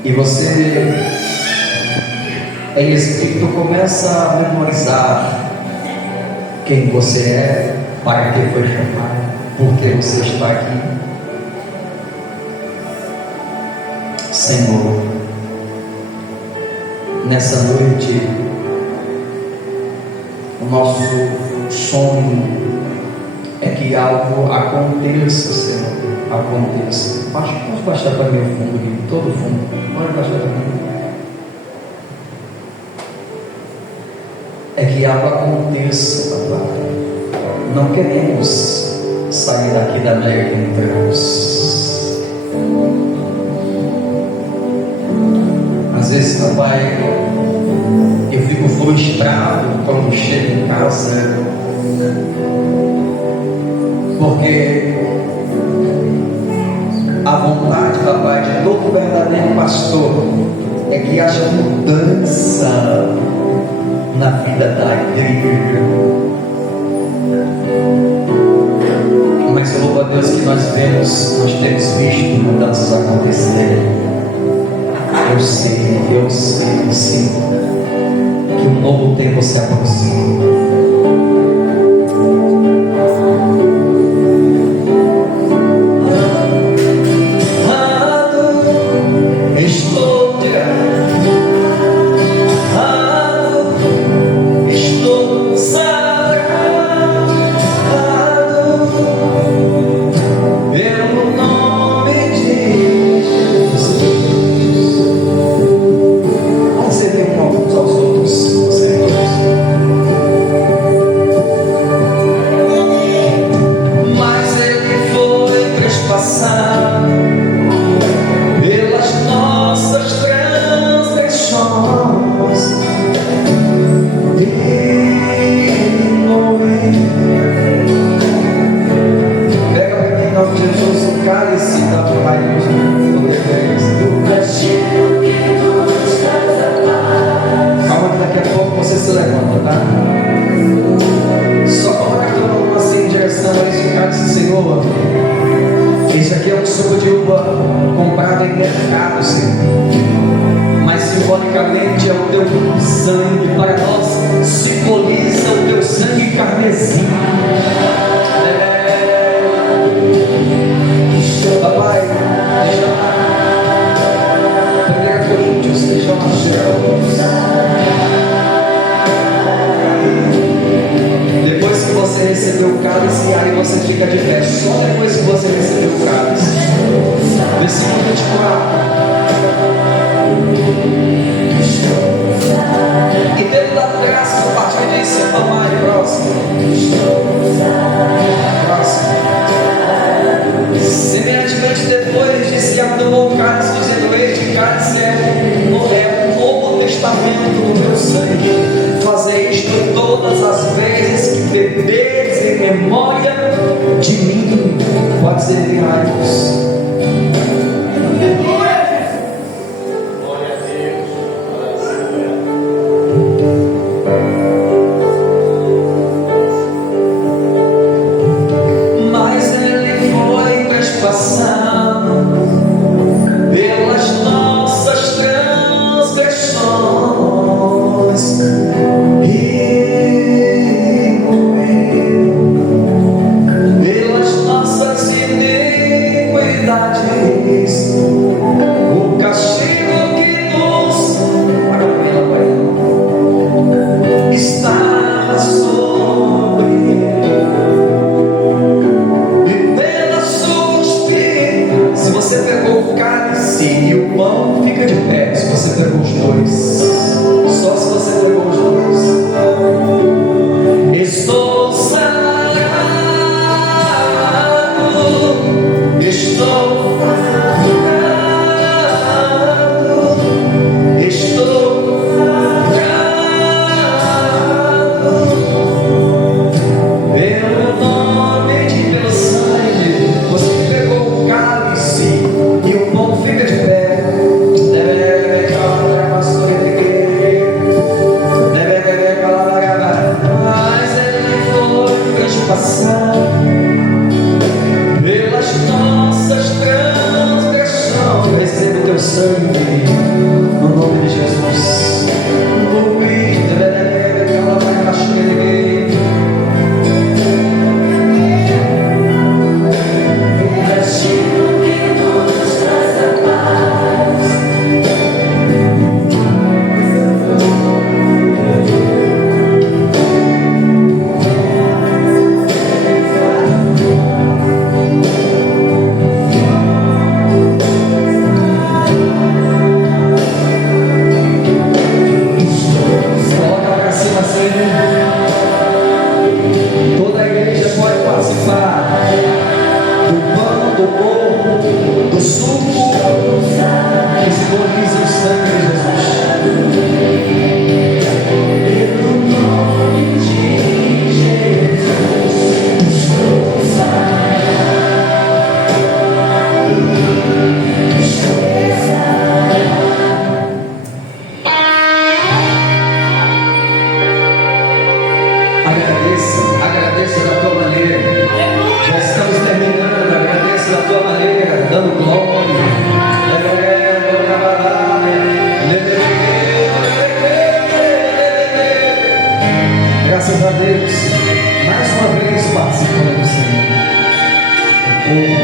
E você, em espírito, começa a memorizar quem você é, para que foi chamado, por que você está aqui. Senhor, nessa noite, o nosso sonho é que algo aconteça, Senhor, aconteça. Pode baixar para mim o fundo aqui, todo o fundo, pode baixar para mim. É que algo aconteça, papai. Não queremos sair daqui da maneira que entramos. Às vezes, papai, eu fico frustrado quando chego em casa, porque a vontade, papai, de todo verdadeiro pastor é que haja mudança na vida da igreja. Mas louvo a Deus que nós temos visto mudanças acontecerem. Eu sei que um novo tempo se aproxima. Esse aqui é um suco de uva comprado em mercado, Senhor, mas simbolicamente é o teu sangue. Para nós simboliza o teu sangue carmesim. Papai, deixa lá 1 Coríntios, deixa lá. Depois que você recebeu o cálice, aí você fica de pé. Só depois que você recebeu o cálice. Versículo 24. sequência, tomar próximo. Semelhantemente, depois disse que tomou o cálice, dizendo: este cálice é o novo testamento do meu sangue. Fazer isto todas as vezes que beberes em memória de mim. Pode ser virais. Agradeça da tua maneira. Já estamos terminando. Agradeça da tua maneira, dando glória. Graças a Deus, mais uma vez participando do Senhor.